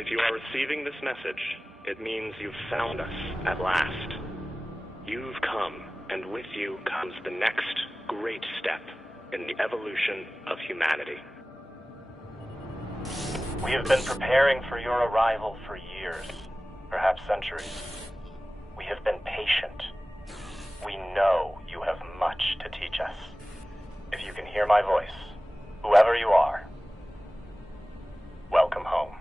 If you are receiving this message, it means you've found us at last. You've come, and with you comes the next great step in the evolution of humanity. We have been preparing for your arrival for years, perhaps centuries. We have been patient. We know you have much to teach us. If you can hear my voice, whoever you are, welcome home.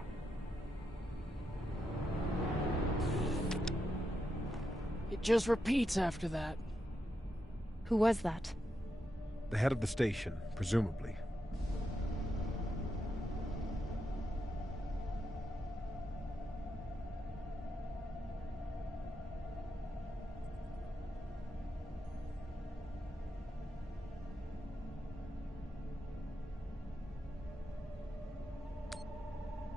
It just repeats after that. Who was that? The head of the station, presumably.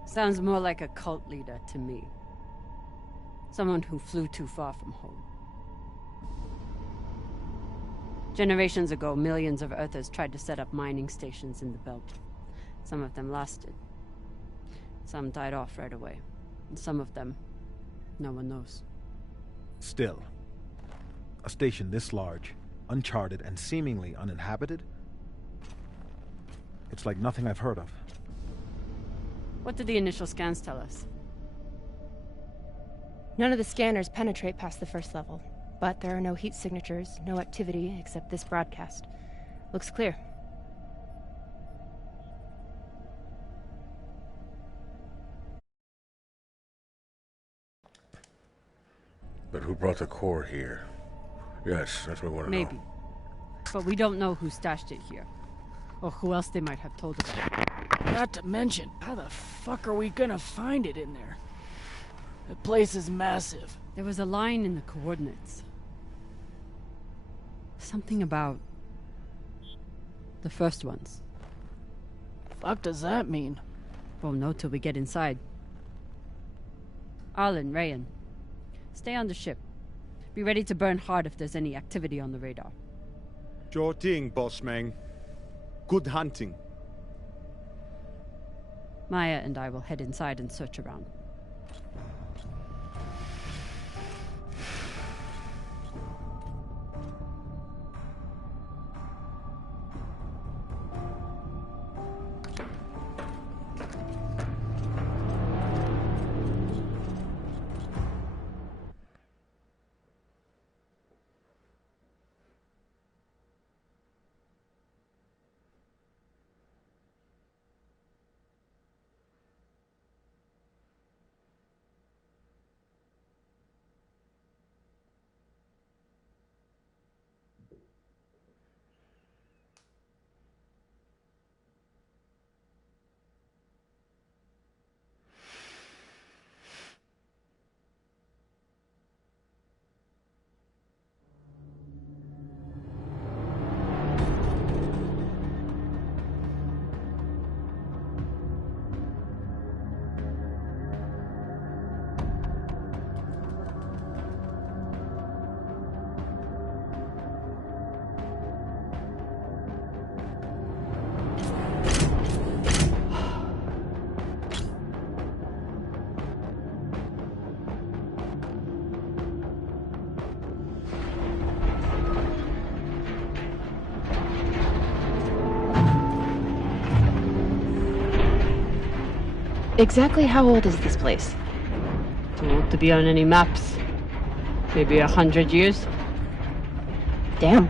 Sounds more like a cult leader to me. Someone who flew too far from home. Generations ago, millions of Earthers tried to set up mining stations in the belt. Some of them lasted. Some died off right away. And some of them, no one knows. Still, a station this large, uncharted, and seemingly uninhabited? It's like nothing I've heard of. What did the initial scans tell us? None of the scanners penetrate past the first level, but there are no heat signatures, no activity except this broadcast. Looks clear. But who brought the core here? Yes, that's what we want to know. Maybe. But we don't know who stashed it here. Or who else they might have told about. Not to mention, how the fuck are we gonna find it in there? The place is massive. There was a line in the coordinates. Something about the first ones. Fuck does that mean? Won't know till we get inside. Arlen, Rayan, stay on the ship. Be ready to burn hard if there's any activity on the radar. Sure thing, boss man. Good hunting. Maya and I will head inside and search around. Exactly how old is this place? Too old to be on any maps. Maybe 100 years? Damn.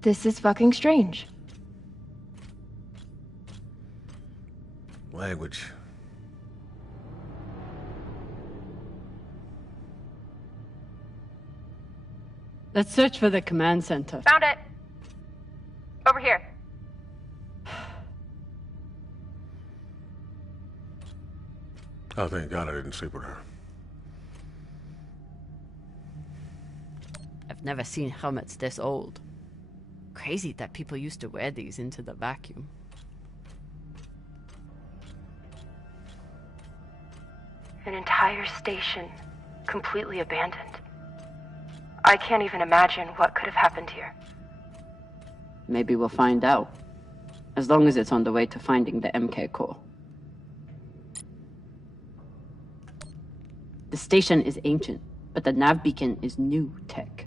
This is fucking strange. Language. Let's search for the command center. Found it. Over here. Oh, thank God I didn't sleep with her. I've never seen helmets this old. Crazy that people used to wear these into the vacuum. An entire station, completely abandoned. I can't even imagine what could have happened here. Maybe we'll find out. As long as it's on the way to finding the MK core. The station is ancient, but the nav beacon is new tech.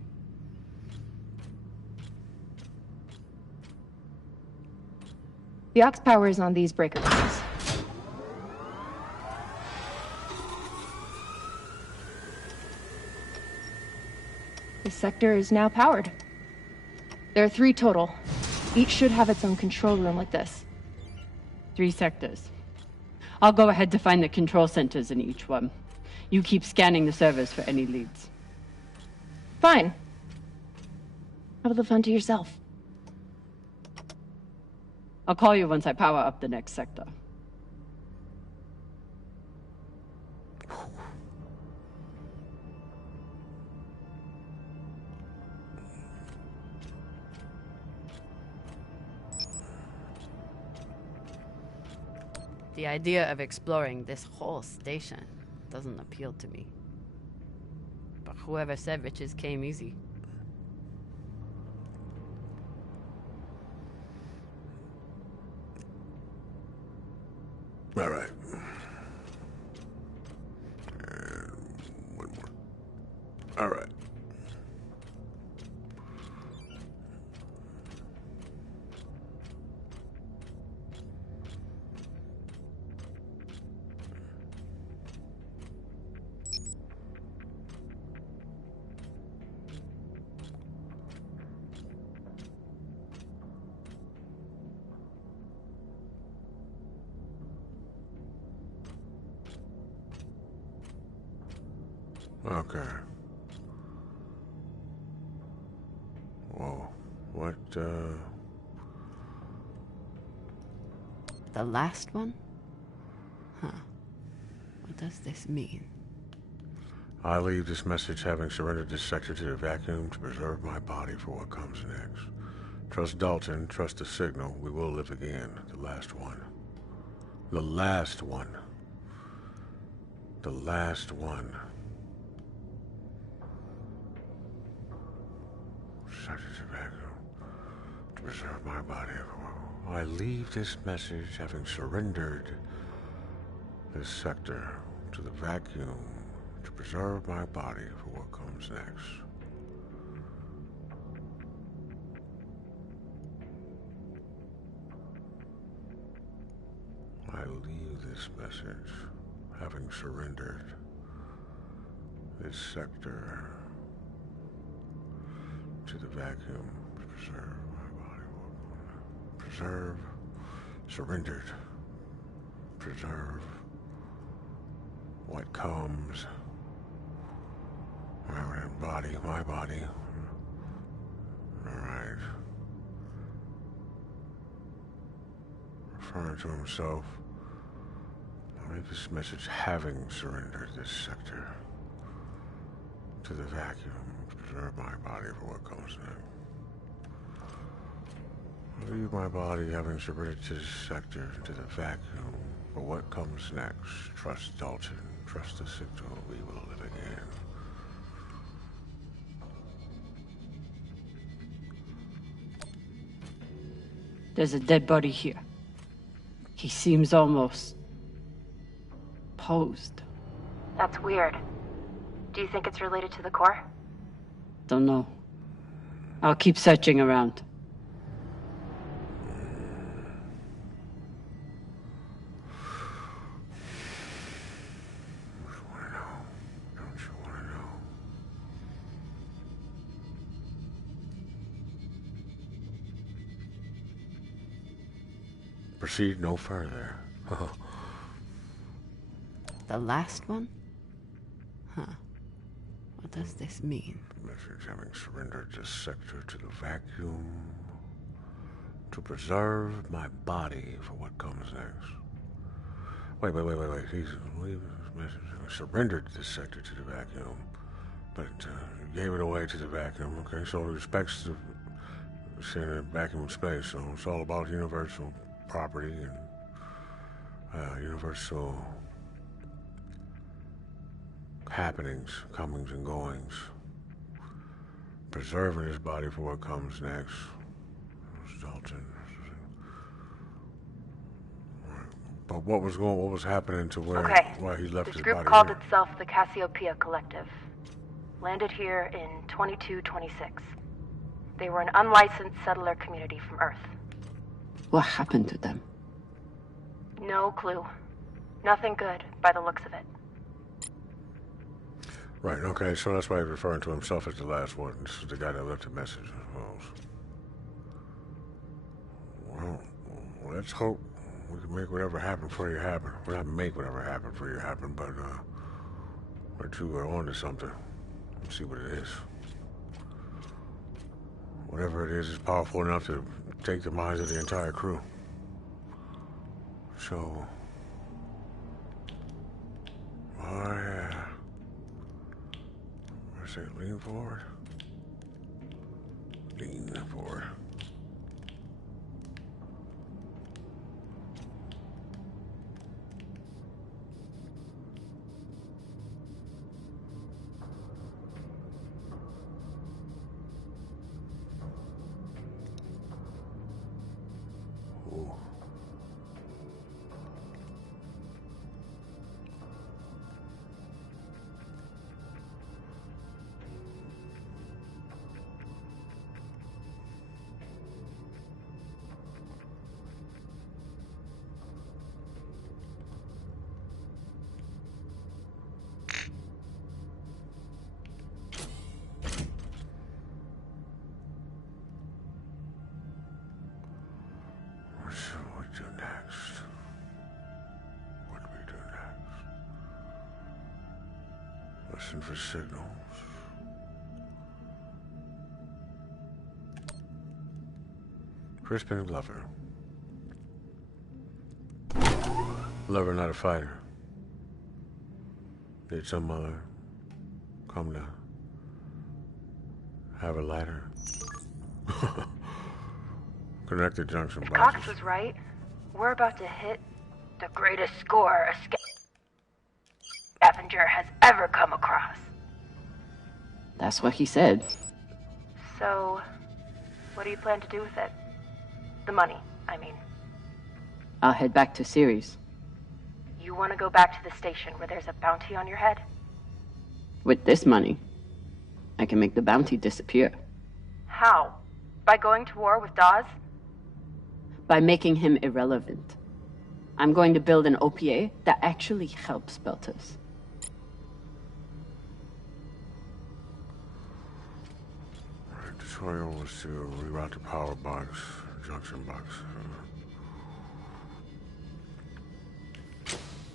The aux power is on these breaker boards. This sector is now powered. There are 3 total. Each should have its own control room like this. 3 sectors. I'll go ahead to find the control centers in each one. You keep scanning the servers for any leads. Fine. Have the fun to yourself. I'll call you once I power up the next sector. The idea of exploring this whole station doesn't appeal to me. But whoever said riches came easy. All right. And one more. All right. Okay. Whoa. What, The last one? Huh. What does this mean? I leave this message having surrendered this sector to the vacuum to preserve my body for what comes next. Trust Dalton, trust the signal. We will live again. The last one. The last one. The last one. Sector to vacuum to preserve my body. I leave this message having surrendered this sector to the vacuum to preserve my body for what comes next. I leave this message having surrendered this sector to the vacuum to preserve my body. Preserve, surrendered, preserve what comes. My body. Alright. Referring to himself, I leave this message having surrendered this sector to the vacuum to preserve my body for what comes next. I leave my body having surrendered this sector to the vacuum for what comes next. Trust Dalton, trust the signal, we will live again. There's a dead body here. He seems almost posed. That's weird. Do you think it's related to the core? Don't know. I'll keep searching around. Proceed no further. The last one? Huh. What does this mean? Message having surrendered this sector to the vacuum to preserve my body for what comes next. Wait. He's leaving this message having surrendered this sector to the vacuum, but gave it away to the vacuum. Okay, so it respects the vacuum of space. So it's all about universal property and universal happenings, comings and goings. preserving his body for what comes next. Dalton. But what was happening to why he left his body? This group called itself the Cassiopeia Collective. Landed here in 2226. They were an unlicensed settler community from Earth. What happened to them? No clue. Nothing good, by the looks of it. Right, okay, so that's why he's referring to himself as the last one. This is the guy that left a message, I suppose. Well, let's hope we can make whatever happened for you happen. Well, not make whatever happened for you happen, but, we're two are on to something. Let's see what it is. Whatever it is powerful enough to take the minds of the entire crew. So... oh, yeah. I say lean forward. Lean forward. Ooh. What do we do next? What do we do next? Listen for signals. Crispin Glover. Lover, not a fighter. Need some come to have a lighter. Connected junction boxes. Cox was right. We're about to hit the greatest score a scavenger has ever come across. That's what he said. So, what do you plan to do with it? The money, I mean. I'll head back to Ceres. You want to go back to the station where there's a bounty on your head? With this money, I can make the bounty disappear. How? By going to war with Dawes? By making him irrelevant. I'm going to build an OPA that actually helps Belters. Alright, tutorial was to reroute the power box, junction box.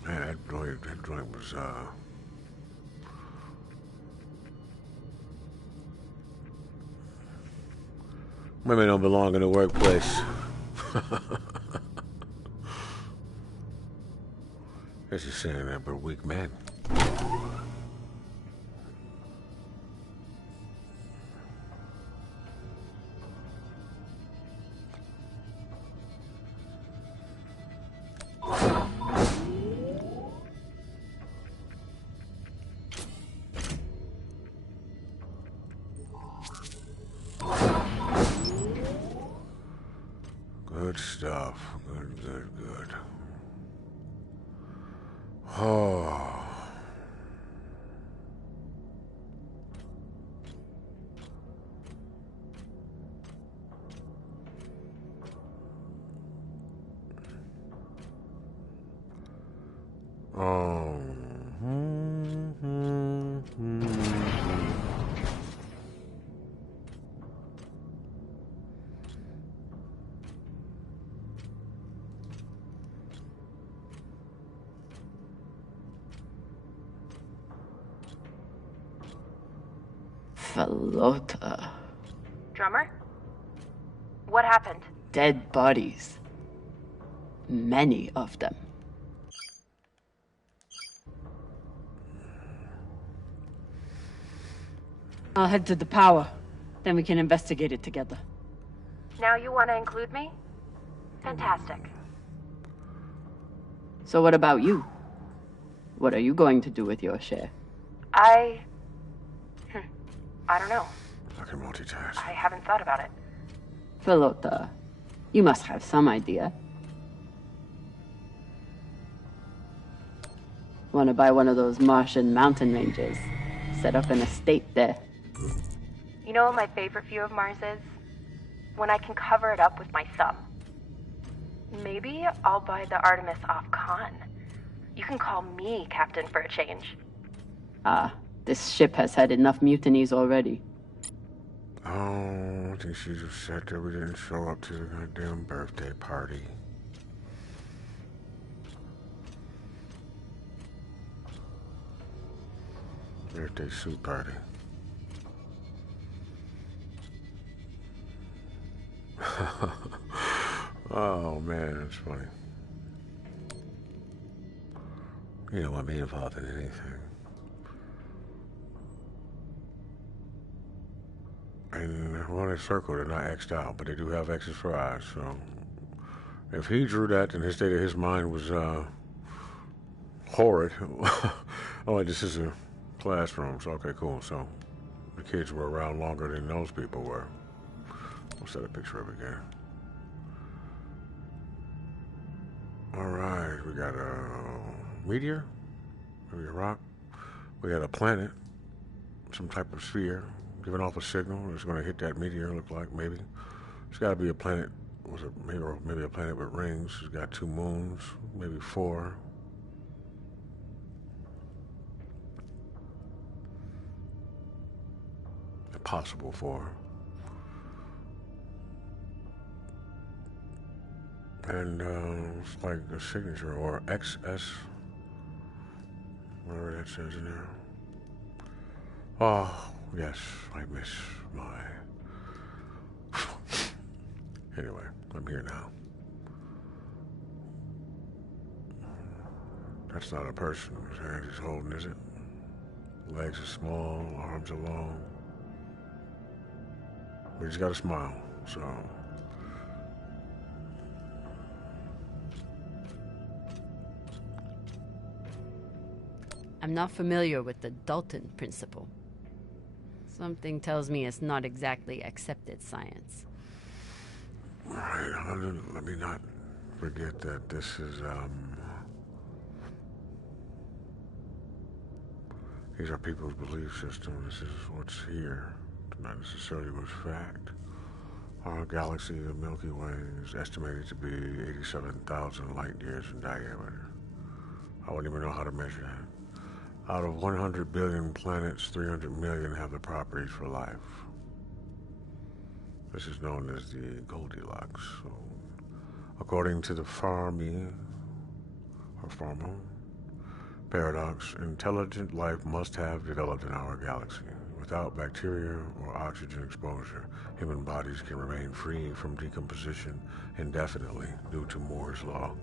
Man, that joint was, women don't belong in the workplace. Guess you're saying that, but weak men. Good stuff. Good. Oh. Oh. Falota. Drummer? What happened? Dead bodies. Many of them. I'll head to the power. Then we can investigate it together. Now you want to include me? Fantastic. So what about you? What are you going to do with your share? I don't know. Like can multitask. I haven't thought about it. Philota, you must have some idea. Want to buy one of those Martian mountain ranges? Set up an estate there. You know what my favorite view of Mars is? When I can cover it up with my thumb. Maybe I'll buy the Artemis off Khan. You can call me captain for a change. Ah, this ship has had enough mutinies already. Oh, I think she's upset that we didn't show up to the goddamn birthday party. Birthday suit party. Oh man, that's funny. You don't want me involved in anything. And well, they circled and not X'd out, but they do have X's for eyes, so if he drew that, then his state of his mind was horrid. Oh, this is a classroom, so okay, cool. So the kids were around longer than those people were. We'll set a picture up again. Alright, we got a meteor, maybe a rock. We got a planet, some type of sphere, giving off a signal. It's going to hit that meteor, look like, maybe. It's got to be a planet, maybe a planet with rings. It's got 2 moons, maybe 4. A possible 4. And it's like a signature, or XS, whatever that says in there. Oh, yes, I miss my... Anyway, I'm here now. That's not a person whose hand he's holding, is it? Legs are small, arms are long. But he's got a smile, so... I'm not familiar with the Dalton principle. Something tells me it's not exactly accepted science. Right, let me not forget that this is, these are people's belief systems. This is what's here, not necessarily what's fact. Our galaxy, the Milky Way, is estimated to be 87,000 light years in diameter. I wouldn't even know how to measure that. Out of 100 billion planets, 300 million have the properties for life. This is known as the Goldilocks. So, according to the Fermi paradox, intelligent life must have developed in our galaxy. Without bacteria or oxygen exposure, human bodies can remain free from decomposition indefinitely due to Moore's Law.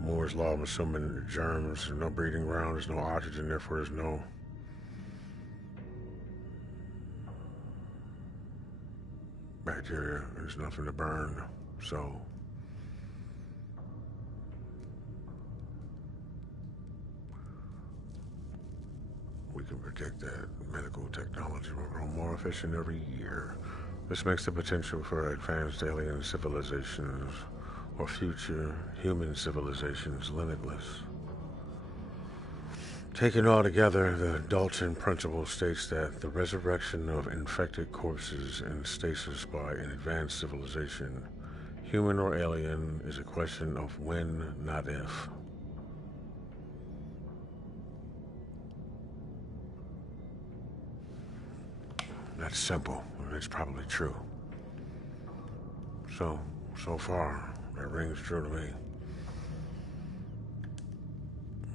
Moore's Law, I'm assuming germs, there's no breeding ground, there's no oxygen, therefore there's no bacteria, there's nothing to burn, so we can predict that medical technology will grow more efficient every year. This makes the potential for advanced alien civilizations or future human civilizations limitless. Taken all together, the Dalton principle states that the resurrection of infected corpses in stasis by an advanced civilization, human or alien, is a question of when, not if. That's simple, and it's probably true. So far, that rings true to me.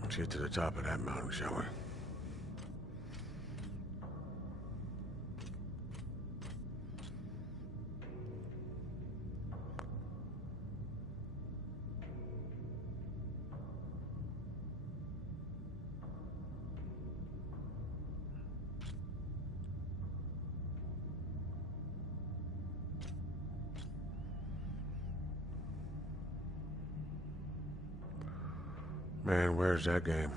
Let's get to the top of that mountain, shall we? Man, where's that game?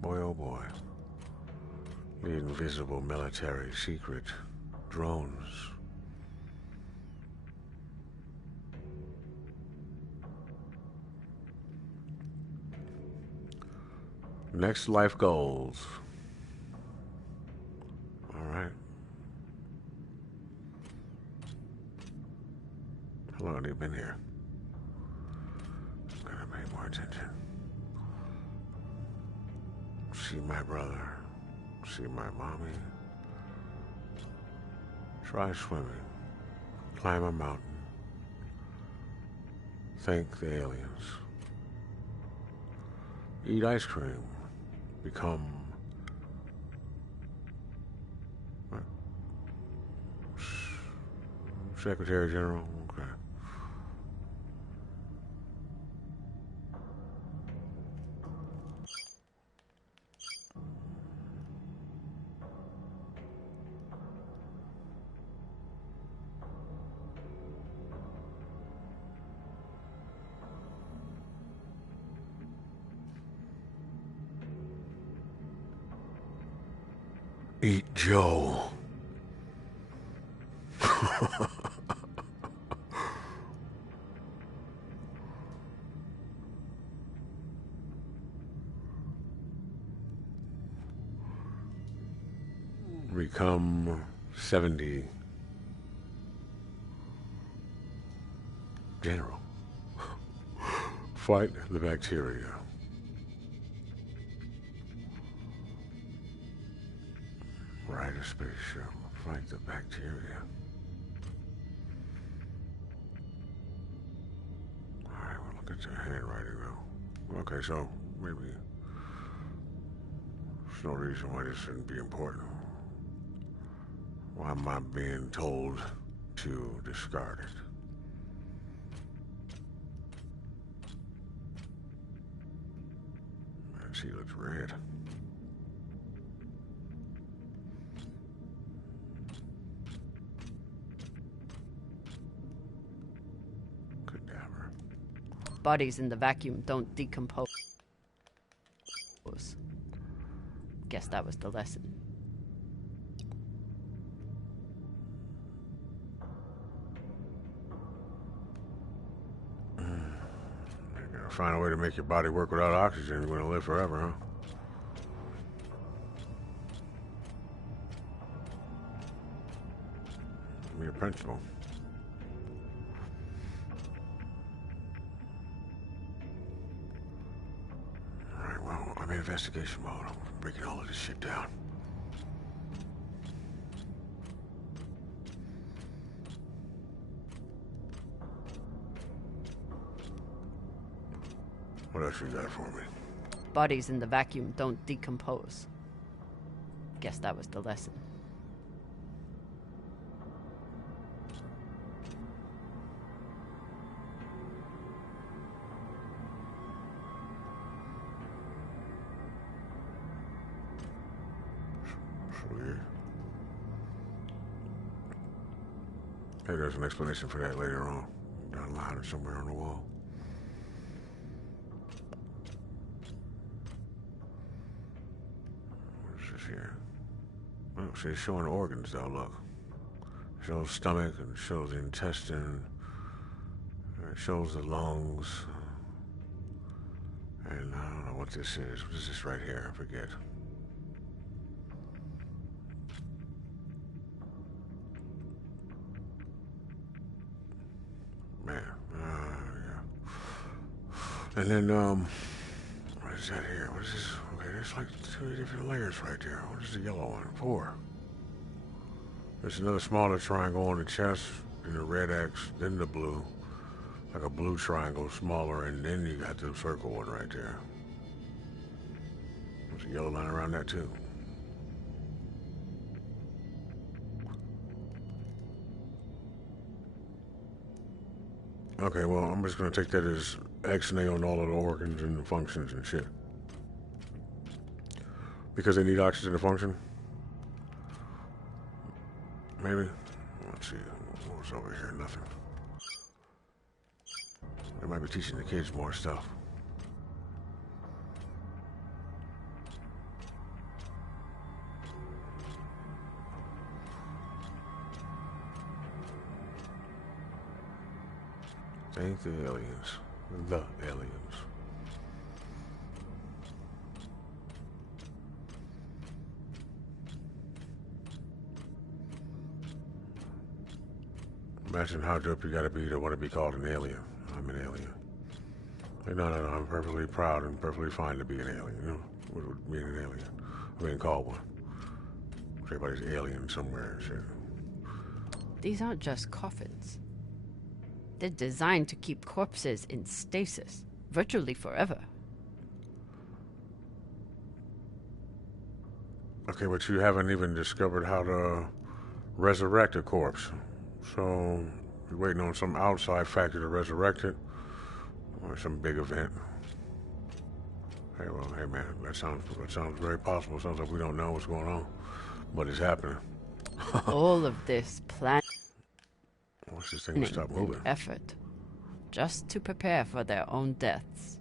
Boy, oh boy. The invisible military secret drones. Next life goals. All right. How long have you been here? Gotta pay more attention. See my brother. See my mommy. Try swimming. Climb a mountain. Thank the aliens. Eat ice cream. Become... what? Secretary General. Okay. Eat Joe. Become 70. General. Fight the bacteria. Ride a spaceship. Fight the bacteria. Alright, well, look at your handwriting though. Okay, so maybe there's no reason why this shouldn't be important. Why am I being told to discard it? Man, she looks red. Cadaver. Bodies in the vacuum don't decompose. Guess that was the lesson. Find a way to make your body work without oxygen. You're going to live forever, huh? Give me a principle. Alright, well, I'm in investigation mode. I'm breaking all of this shit down. What else you got for me? Bodies in the vacuum don't decompose. Guess that was the lesson. Sweet. Maybe there's an explanation for that later on. Down the line or somewhere on the wall. Here. Well, she's showing organs though, look. It shows stomach and shows the intestine. It shows the lungs. And I don't know what this is. What is this right here? I forget. Man. Yeah. And then, what is that here? What is this? Okay, there's like 2 different layers right there. What is the yellow one? 4. There's another smaller triangle on the chest, and the red X, then the blue. Like a blue triangle, smaller, and then you got the circle one right there. There's a yellow line around that too. Okay, well, I'm just gonna take that as X-nay on all of the organs and the functions and shit. Because they need oxygen to function? Maybe? Let's see. What's over here? Nothing. They might be teaching the kids more stuff. They ain't the aliens. The aliens. Imagine how dope you gotta be to want to be called an alien. I'm an alien. Like, no, I'm perfectly proud and perfectly fine to be an alien. You know, what would being an alien? I mean, called one. Everybody's alien somewhere and shit. These aren't just coffins. They're designed to keep corpses in stasis, virtually forever. Okay, but you haven't even discovered how to resurrect a corpse. So, you're waiting on some outside factor to resurrect it? Or some big event? Hey, well, hey man, that sounds very possible. Sounds like we don't know what's going on, but it's happening. All of this planning What's this thing to stop moving? and effort, just to prepare for their own deaths.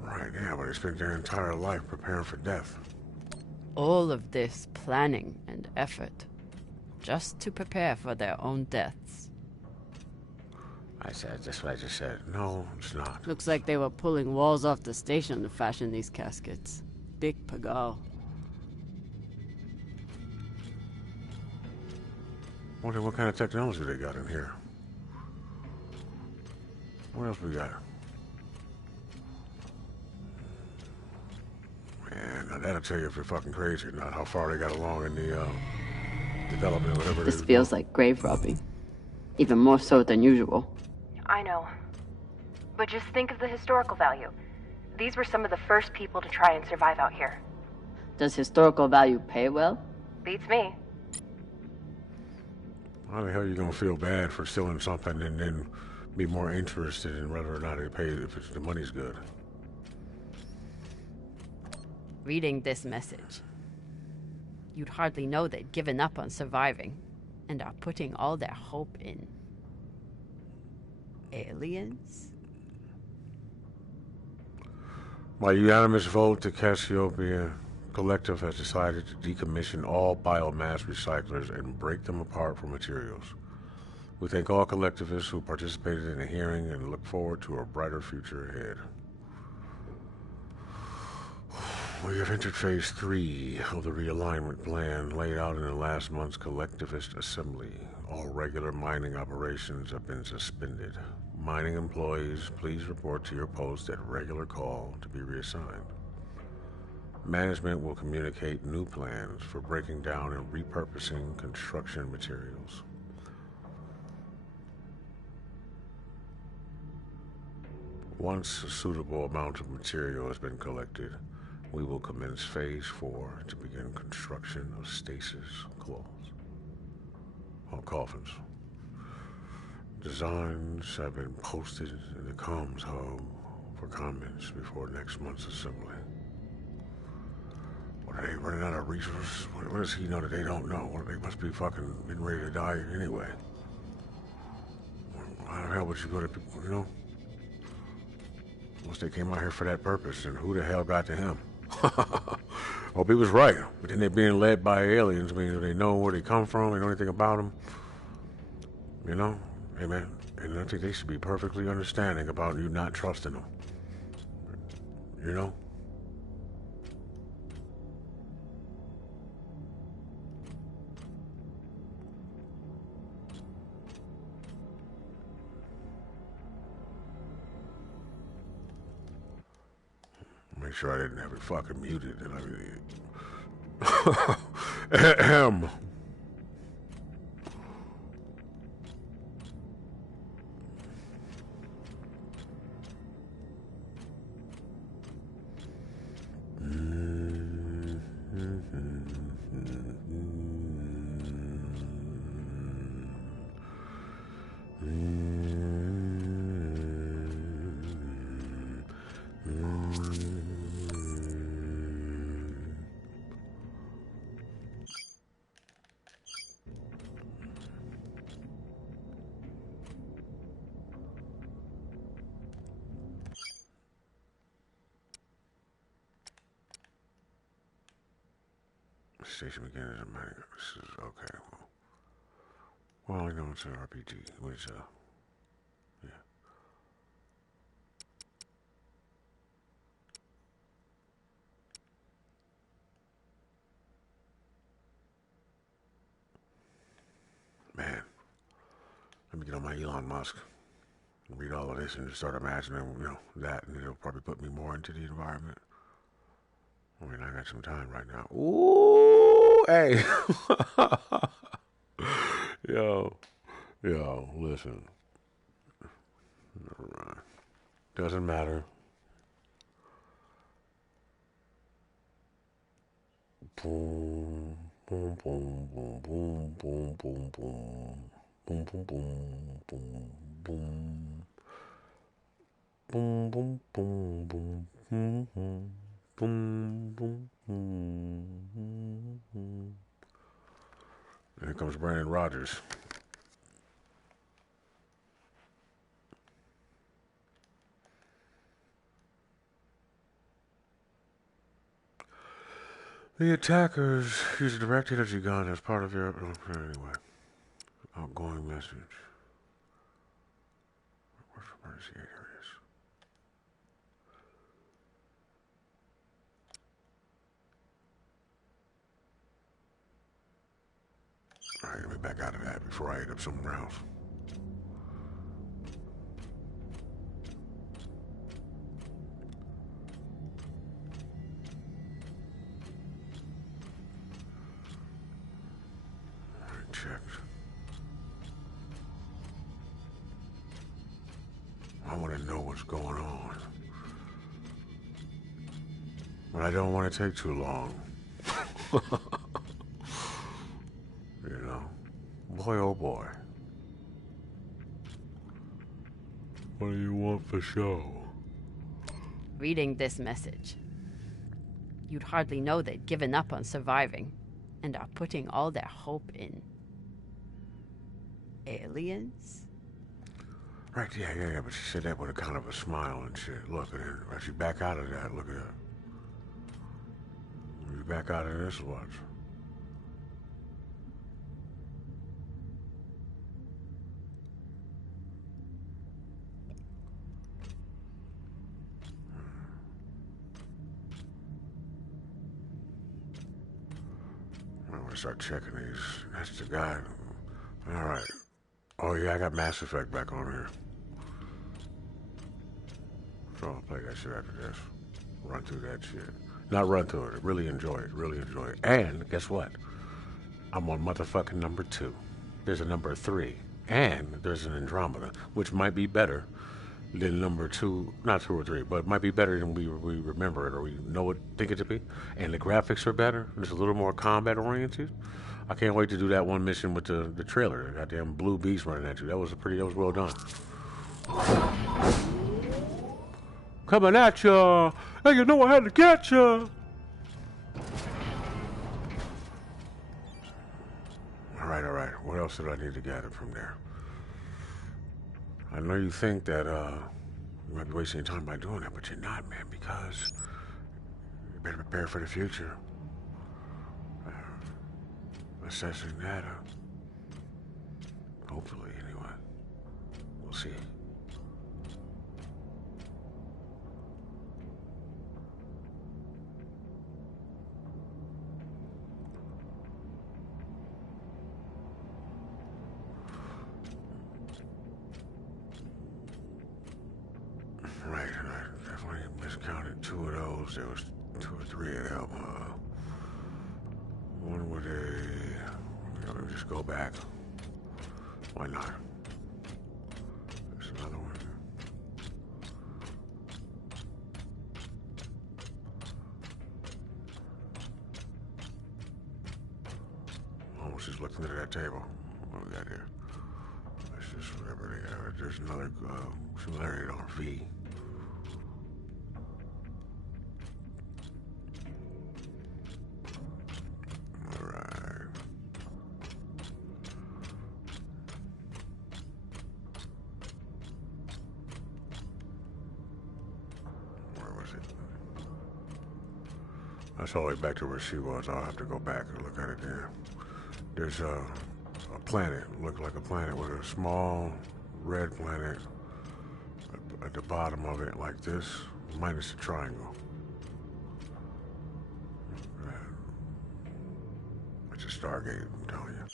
Right, yeah, but they spent their entire life preparing for death. All of this planning and effort, just to prepare for their own deaths. That's what I just said. No, it's not. Looks like they were pulling walls off the station to fashion these caskets. Big pagal. Wonder what kind of technology they got in here. What else we got? Man, now that'll tell you if you're fucking crazy or not, how far they got along in the development or whatever it is. This feels like grave robbing. Even more so than usual. I know. But just think of the historical value. These were some of the first people to try and survive out here. Does historical value pay well? Beats me. How the hell are you gonna feel bad for stealing something and then be more interested in whether or not they pay if the money's good? Reading this message, you'd hardly know they'd given up on surviving and are putting all their hope in aliens? By unanimous vote, the Cassiopeia Collective has decided to decommission all biomass recyclers and break them apart for materials. We thank all collectivists who participated in the hearing and look forward to a brighter future ahead. We have entered phase 3 of the realignment plan laid out in the last month's collectivist assembly. All regular mining operations have been suspended. Mining employees, please report to your post at regular call to be reassigned. Management will communicate new plans for breaking down and repurposing construction materials. Once a suitable amount of material has been collected, we will commence phase 4 to begin construction of stasis coffins. Designs have been posted in the comms hub for comments before next month's assembly. What, are they running out of resources? What does he know that they don't know? What, they must be fucking getting ready to die anyway. How the hell would you go to people, you know? Unless they came out here for that purpose, and who the hell got to him? Hope he was right. But then they're being led by aliens. I mean, do they know where they come from? They know anything about them? You know? Hey, man. And I think they should be perfectly understanding about you not trusting them. You know? Make sure I didn't have it fucking muted. And Ahem. station again is a mining. This is okay. Well, I know it's an RPG. Which, yeah. Man, let me get on my Elon Musk. Read all of this and just start imagining, that, and it'll probably put me more into the environment. I mean, I got some time right now. Ooh, hey. Yo, listen. Never mind. Doesn't matter. Boom, boom, boom, boom, boom, boom, boom, boom. Boom, boom, boom, boom, boom. Boom, boom, boom, boom, boom, boom. Boom, boom, boom, boom. Here comes Brandon Rogers. The attackers use a direct energy gun as part of your... anyway. Outgoing message. Where's the emergency? Here it is. Alright, let me back out of that before I end up somewhere else. Alright, checked. I want to know what's going on. But I don't want to take too long. Boy, oh boy. What do you want for show? Reading this message, you'd hardly know they'd given up on surviving and are putting all their hope in aliens? Right, yeah, but she said that with a kind of a smile and shit. Look at her. As you back out of that, look at her. You back out of this, watch. I'm gonna start checking these. That's the guy. Alright. Oh yeah, I got Mass Effect back on here. So I'll play that shit after this. Run through that shit. Not run through it. Really enjoy it. Really enjoy it. And guess what? I'm on motherfucking number 2. There's a number 3. And there's an Andromeda, which might be better than number 2. Not 2 or 3, but it might be better than we remember it or we think it to be. And the graphics are better. It's a little more combat oriented. I can't wait to do that one mission with the trailer. Goddamn blue beast running at you. That was well done. Coming at ya! Hey, you know I had to get ya! Alright. What else did I need to gather from there? I know you think that, you might be wasting your time by doing that, but you're not, man, because you better prepare for the future. Assessing data. Hopefully, anyway. We'll see. Right, and I definitely miscounted 2 of those. There was 2 or 3 of them. One with let me just go back. Why not? There's another one. Almost just looking at that table. What do we got here? That's just whatever they got. There's another similarity on V. That's all the way back to where she was. I'll have to go back and look at it again. There's a planet, looks like a planet with a small red planet at the bottom of it, like this, minus the triangle. It's a Stargate, I'm telling you.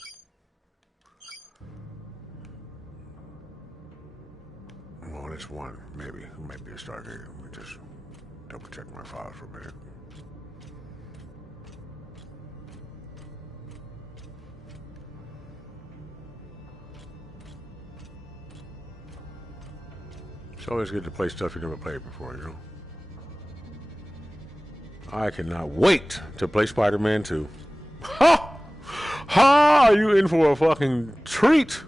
Well, it's one, maybe. It might be a Stargate. Let me just double check my files for a minute. It's always good to play stuff you never played before, you know? I cannot wait to play Spider-Man 2. Ha! Ha! Are you in for a fucking treat?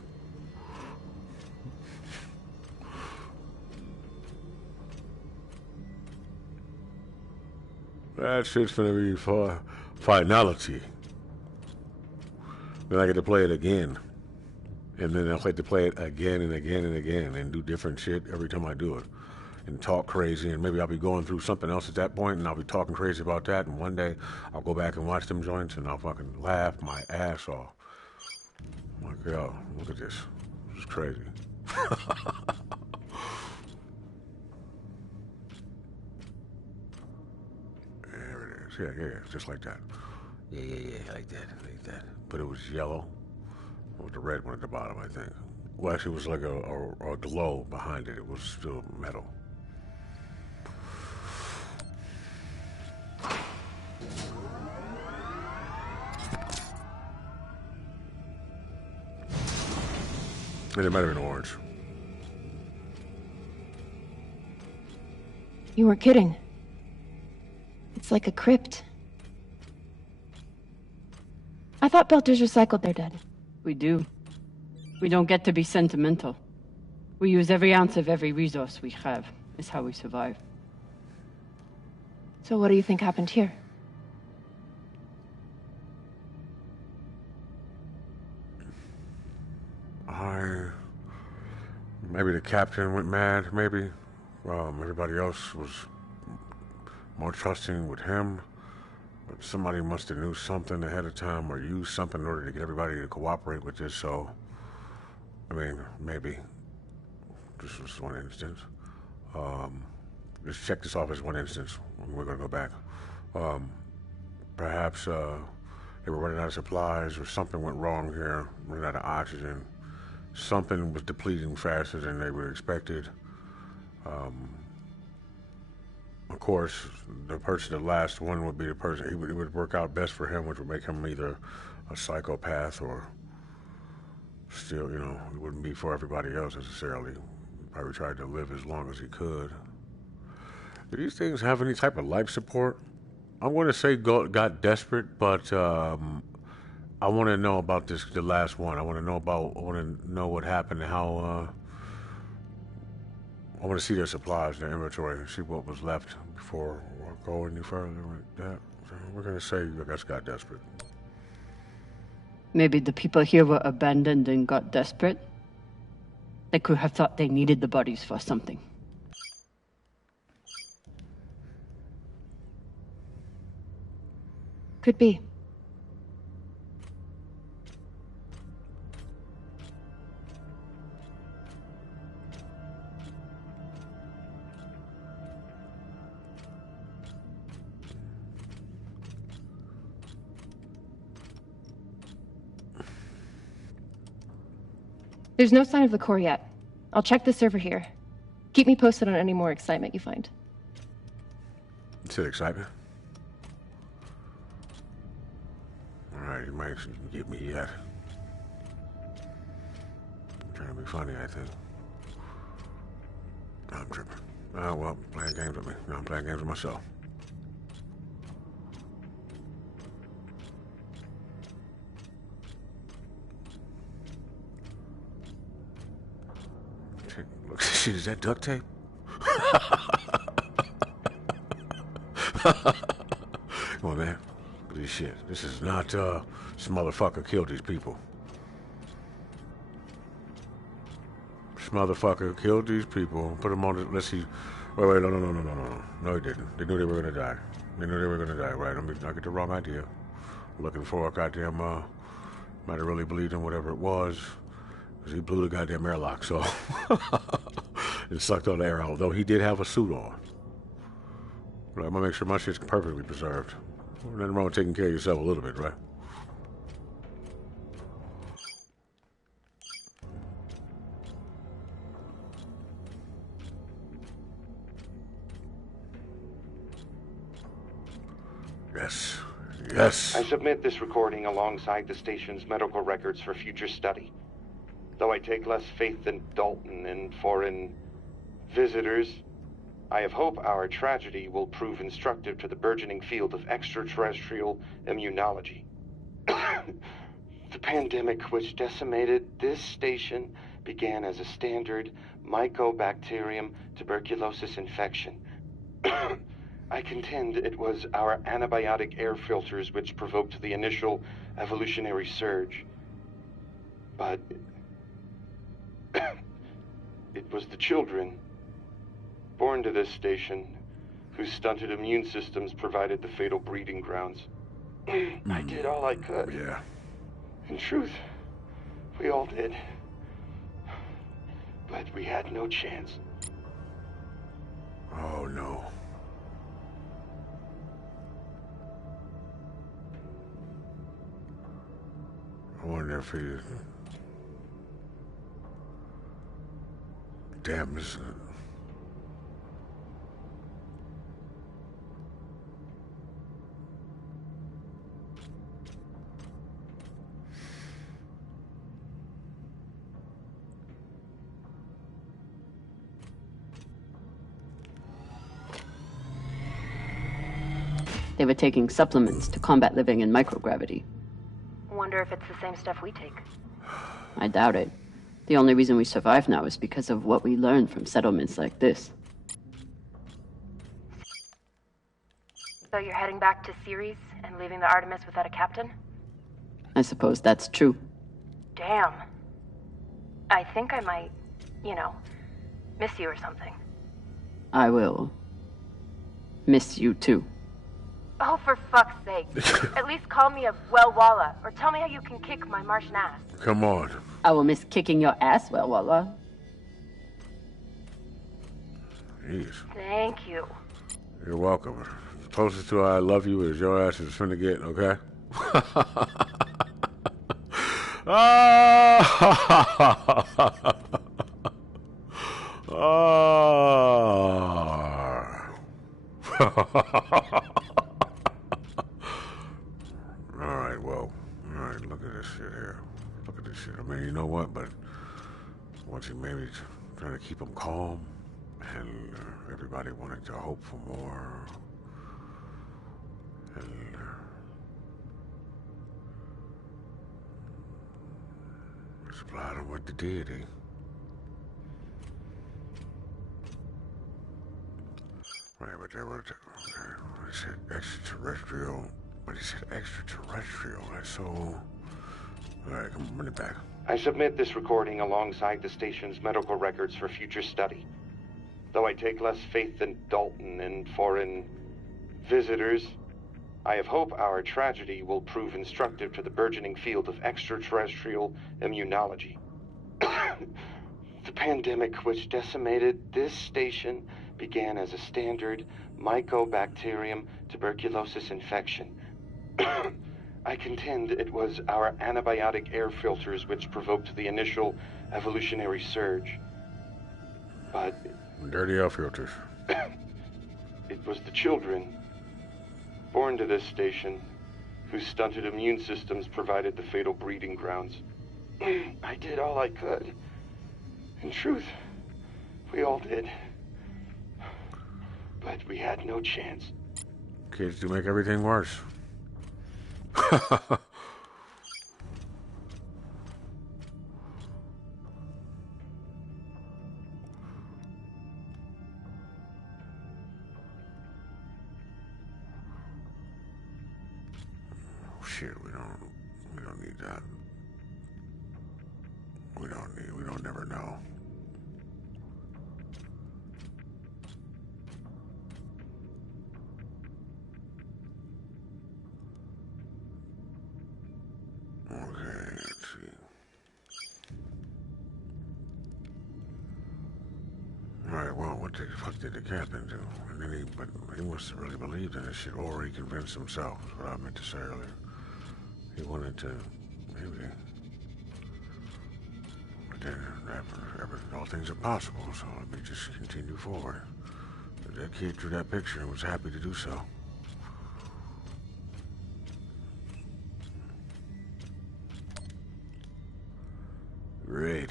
That shit's gonna be for finality. Then I get to play it again. And then I'll get to play it again and again and again and do different shit every time I do it. And talk crazy, and maybe I'll be going through something else at that point, and I'll be talking crazy about that, and one day I'll go back and watch them joints, and I'll fucking laugh my ass off. I'm like, yo, look at this. It's crazy. There it is. Yeah, just like that. Yeah, like that. But it was yellow. With the red one at the bottom, I think. Well, actually, it was like a glow behind it. It was still metal. And it might have been orange. You weren't kidding. It's like a crypt. I thought Belters recycled their dead. We do. We don't get to be sentimental. We use every ounce of every resource we have. It's how we survive. So what do you think happened here? Maybe the captain went mad, maybe. Everybody else was more trusting with him. But somebody must have knew something ahead of time or used something in order to get everybody to cooperate with this, so... I mean, maybe. This was one instance. Just check this off as one instance. We're gonna go back. Perhaps, they were running out of supplies or something went wrong here. Running out of oxygen. Something was depleting faster than they were expected. Of course, the last one would be the person, it would work out best for him, which would make him either a psychopath or still, you know, it wouldn't be for everybody else necessarily. Probably tried to live as long as he could. Do these things have any type of life support? I'm going to say got desperate, but I want to know about the last one. I want to know what happened and how, I want to see their supplies, their inventory, and see what was left before we go any further with that. So we're going to say I guess got desperate. Maybe the people here were abandoned and got desperate. They could have thought they needed the bodies for something. Could be. There's no sign of the core yet. I'll check the server here. Keep me posted on any more excitement you find. You said excitement? Alright, you might get me yet. I'm trying to be funny, I think. I'm tripping. Oh, well, playing games with me. No, I'm playing games with myself. Look, shit, is that duct tape? Come on, man. Look at this shit. This is not, this motherfucker killed these people. This motherfucker killed these people. Put them on the, let's see. Wait, no. No, he didn't. They knew they were gonna die. They knew they were gonna die, right? I mean, I get the wrong idea. Looking for a goddamn, might have really believed in whatever it was. Because he blew the goddamn airlock, so. It sucked all the air out, although he did have a suit on. But I'm gonna make sure my shit's perfectly preserved. Nothing wrong with taking care of yourself a little bit, right? Yes. Yes. I submit this recording alongside the station's medical records for future study. Though I take less faith than Dalton in foreign visitors, I have hope our tragedy will prove instructive to the burgeoning field of extraterrestrial immunology. The pandemic which decimated this station began as a standard Mycobacterium tuberculosis infection. I contend it was our antibiotic air filters which provoked the initial evolutionary surge. But it was the children born to this station whose stunted immune systems provided the fatal breeding grounds. I did all I could. Yeah. In truth, we all did. But we had no chance. Oh, no. I wonder if he... Damn, this... They were taking supplements to combat living in microgravity. Wonder if it's the same stuff we take. I doubt it. The only reason we survive now is because of what we learned from settlements like this. So you're heading back to Ceres and leaving the Artemis without a captain? I suppose that's true. Damn. I think I might, miss you or something. I will miss you too. Oh, for fuck's sake. At least call me a well-walla, or tell me how you can kick my Martian ass. Come on. I will miss kicking your ass, well, Walla. Jeez. Thank you. You're welcome. The closest to I love you is your ass is finna get, okay? Alright, well, alright, look at this shit here. Look at this shit. I mean, you know what, but once he maybe trying to keep him calm, and everybody wanted to hope for more, and supplied him with the deity. Right, but they were, he said extraterrestrial, but he said extraterrestrial, that's so, alright, come on, bring it back. I submit this recording alongside the station's medical records for future study. Though I take less faith than Dalton in foreign visitors, I have hope our tragedy will prove instructive to the burgeoning field of extraterrestrial immunology. The pandemic which decimated this station began as a standard Mycobacterium tuberculosis infection. I contend it was our antibiotic air filters which provoked the initial evolutionary surge. But Dirty air filters. it was the children born to this station whose stunted immune systems provided the fatal breeding grounds. I did all I could. In truth, we all did. But we had no chance. Kids do make everything worse. Shit, we don't need that. We don't never know. Right, well, what the fuck did the captain do? And then he must have really believed in this shit, or he convinced himself, is what I meant to say earlier. He wanted to, maybe. But then, all things are possible, so let me just continue forward. That kid drew that picture and was happy to do so. Great.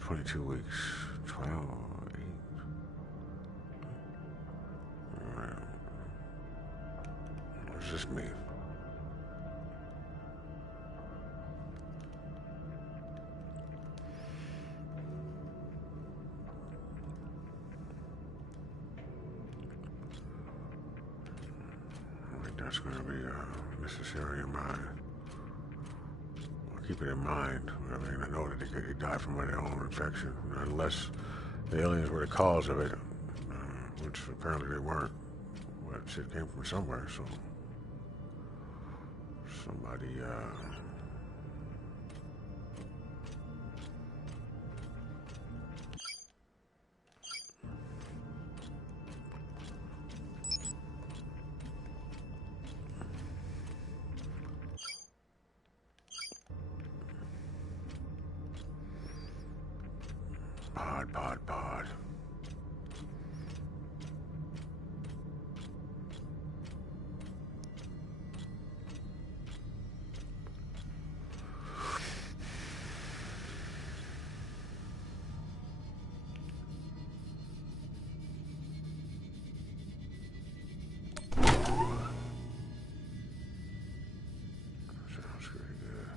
22 weeks. 12, 8. What does this mean? I think that's going to be necessary in mind. Keep it in mind. I mean, I know that they died from their own infection, unless the aliens were the cause of it, which apparently they weren't. Well, that shit came from somewhere, so somebody, pod. Sounds pretty good.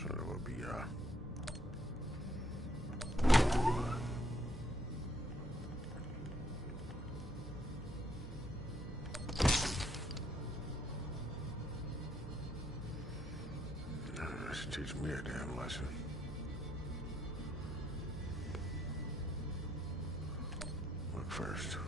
So there will be, that should teach me a damn lesson. Look first.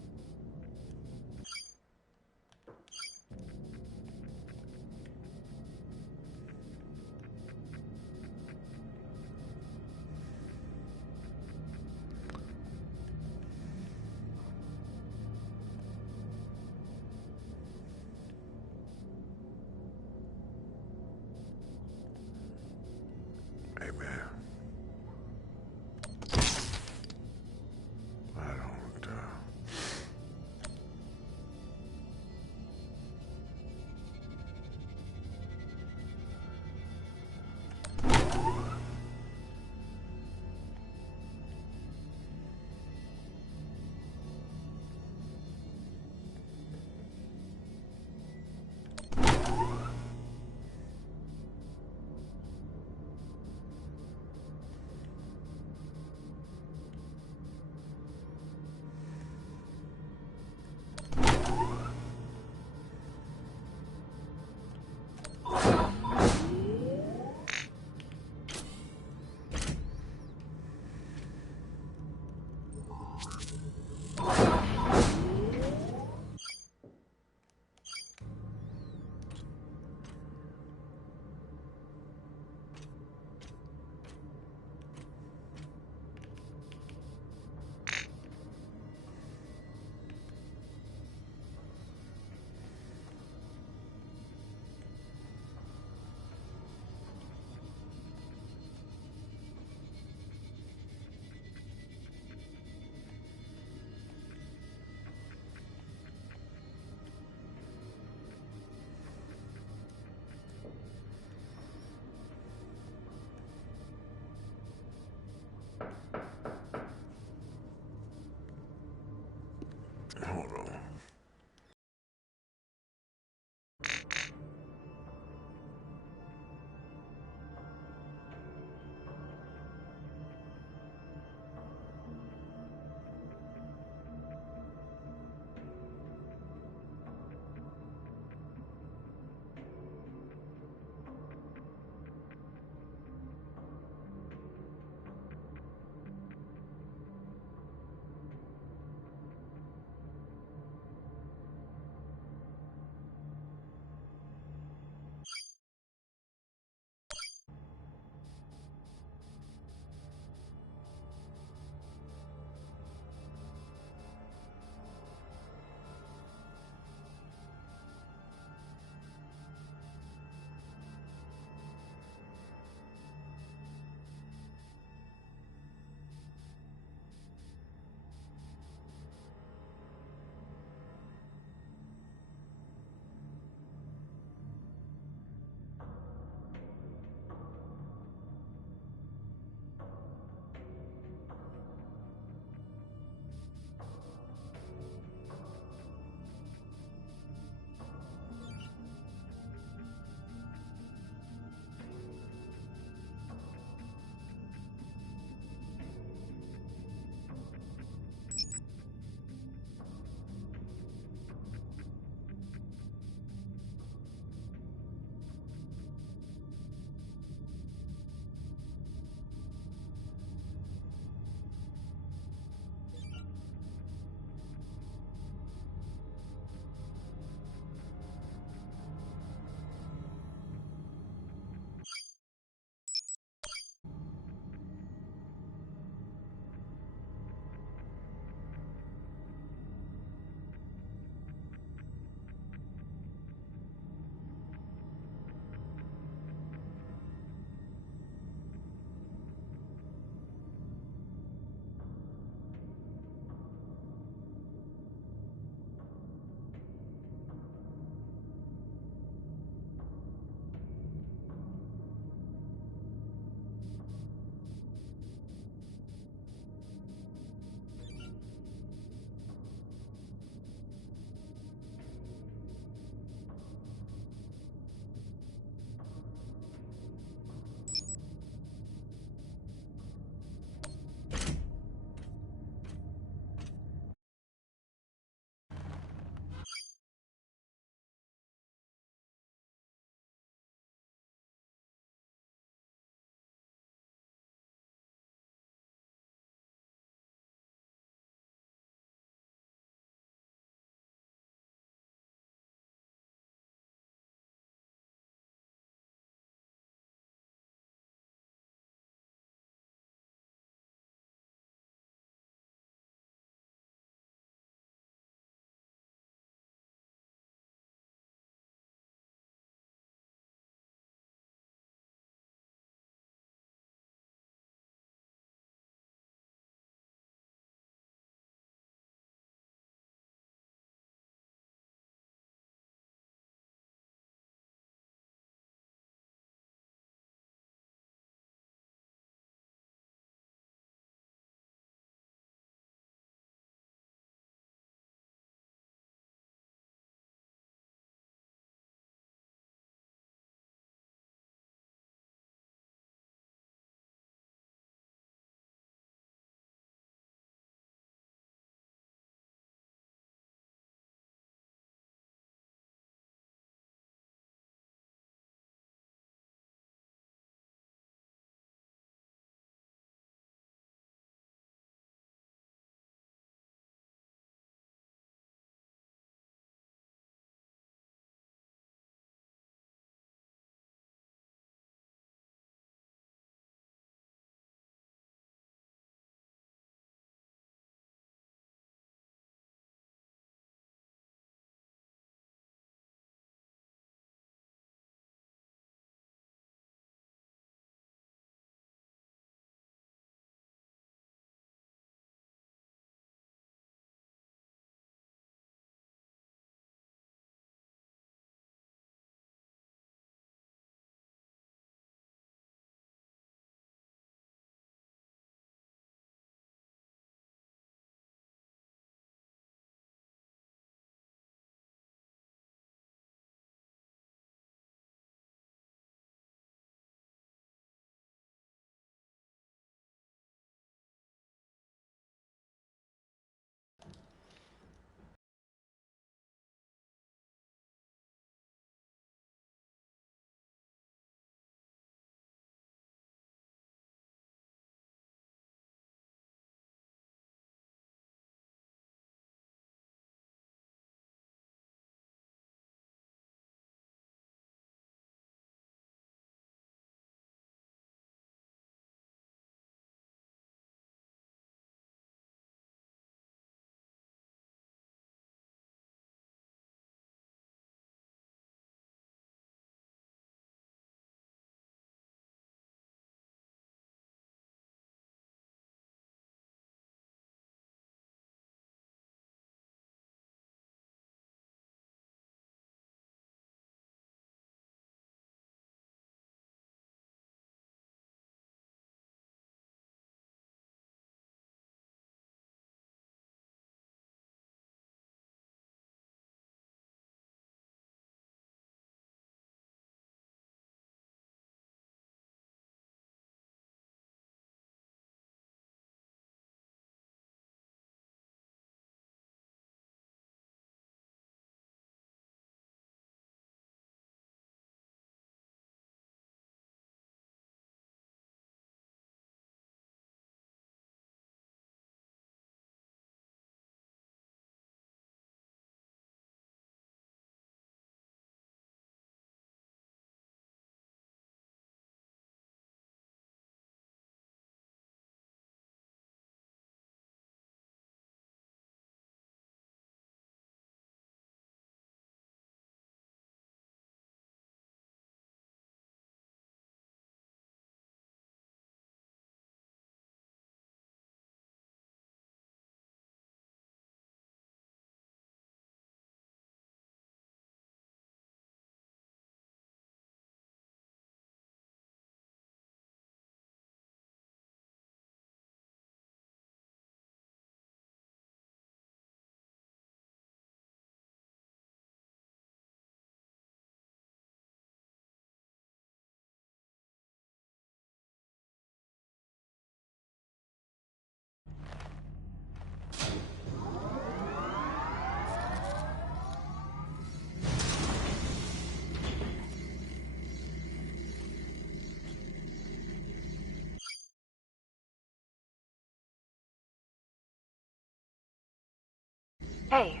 Hey,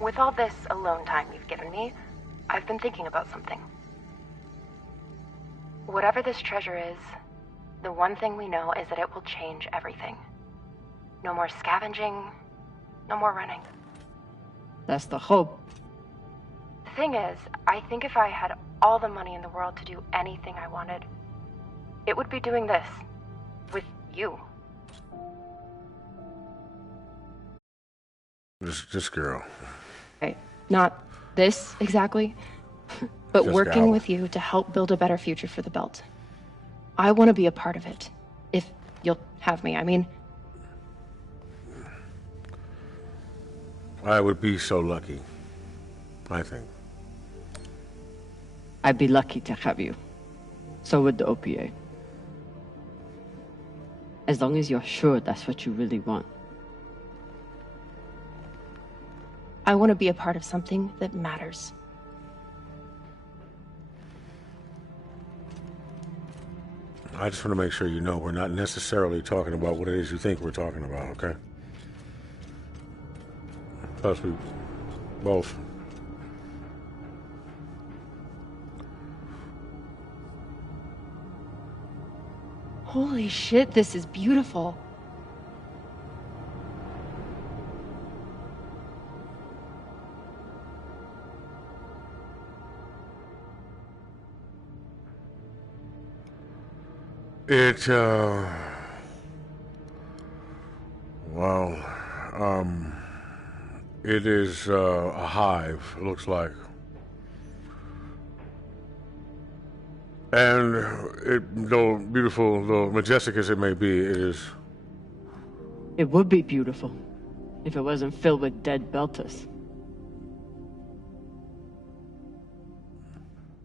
with all this alone time you've given me, I've been thinking about something. Whatever this treasure is, the one thing we know is that it will change everything. No more scavenging, no more running. That's the hope. The thing is, I think if I had all the money in the world to do anything I wanted, it would be doing this. With you. This girl. Right. Not this exactly, but Just working Gal. with you to help build a better future for the Belt. I want to be a part of it. If you'll have me, I mean. I would be so lucky. I think. I'd be lucky to have you. So would the OPA. As long as you're sure that's what you really want. I want to be a part of something that matters. I just want to make sure you know we're not necessarily talking about what it is you think we're talking about, okay? Plus, we both. Holy shit, this is beautiful. It is a hive, it looks like. And though beautiful, though majestic as it may be, it is... It would be beautiful if it wasn't filled with dead Belters.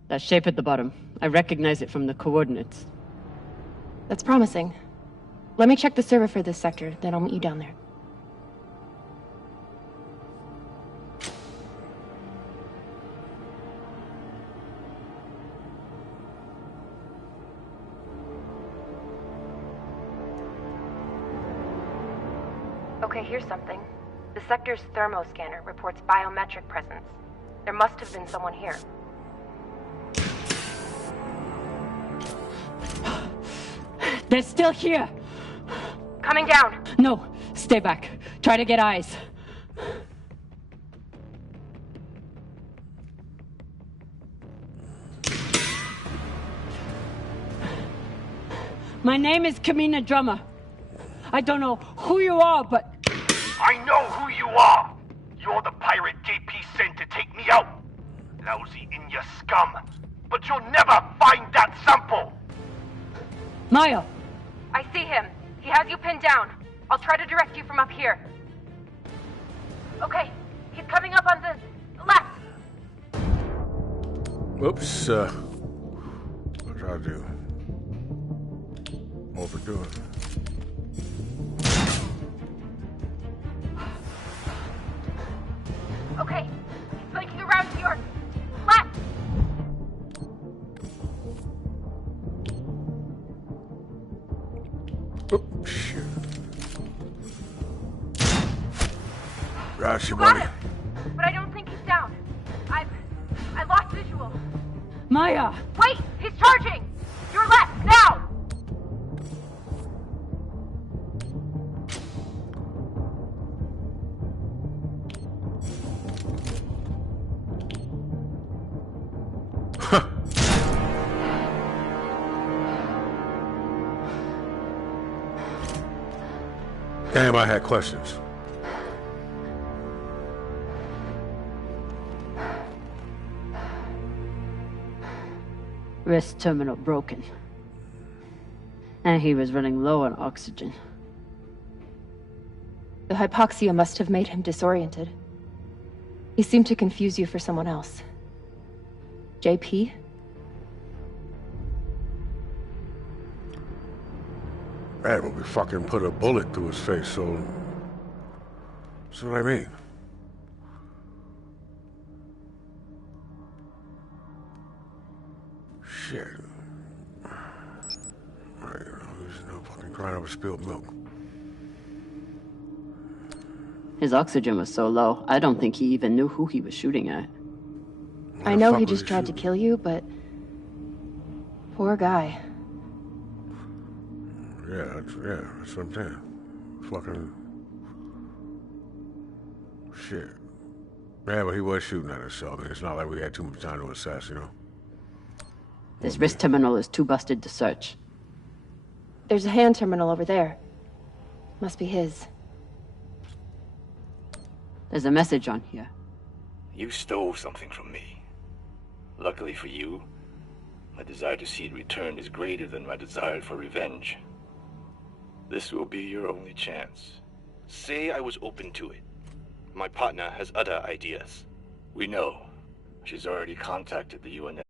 That shape at the bottom, I recognize it from the coordinates. That's promising. Let me check the server for this sector, then I'll meet you down there. Okay, here's something. The sector's thermoscanner reports biometric presence. There must have been someone here. They're still here! Coming down! No, stay back. Try to get eyes. My name is Kamina Drummer. I don't know who you are, but... I know who you are! You're the pirate JP sent to take me out! Lousy in your scum! But you'll never find that sample! Maya! I see him. He has you pinned down. I'll try to direct you from up here. Okay, he's coming up on the left. Oops, what did I do? Overdo it. Okay, he's flanking around to your left. Oh, shit. Gotcha, buddy. Got him, but I don't think he's down. I lost visual. Maya! Wait, he's charging. Your left now. Damn, I had questions. Wrist terminal broken. And he was running low on oxygen. The hypoxia must have made him disoriented. He seemed to confuse you for someone else. JP? Man, when we fucking put a bullet through his face, so... That's what I mean. Shit. There's no fucking crying over spilled milk. His oxygen was so low, I don't think he even knew who he was shooting at. I know he just tried to kill you, but... Poor guy. Yeah, that's what I'm saying. Fucking... Shit. Yeah, but he was shooting at us, so it's not like we had too much time to assess, you know? This wrist terminal is too busted to search. There's a hand terminal over there. Must be his. There's a message on here. You stole something from me. Luckily for you, my desire to see it returned is greater than my desire for revenge. This will be your only chance. Say I was open to it. My partner has other ideas. We know. She's already contacted the UNS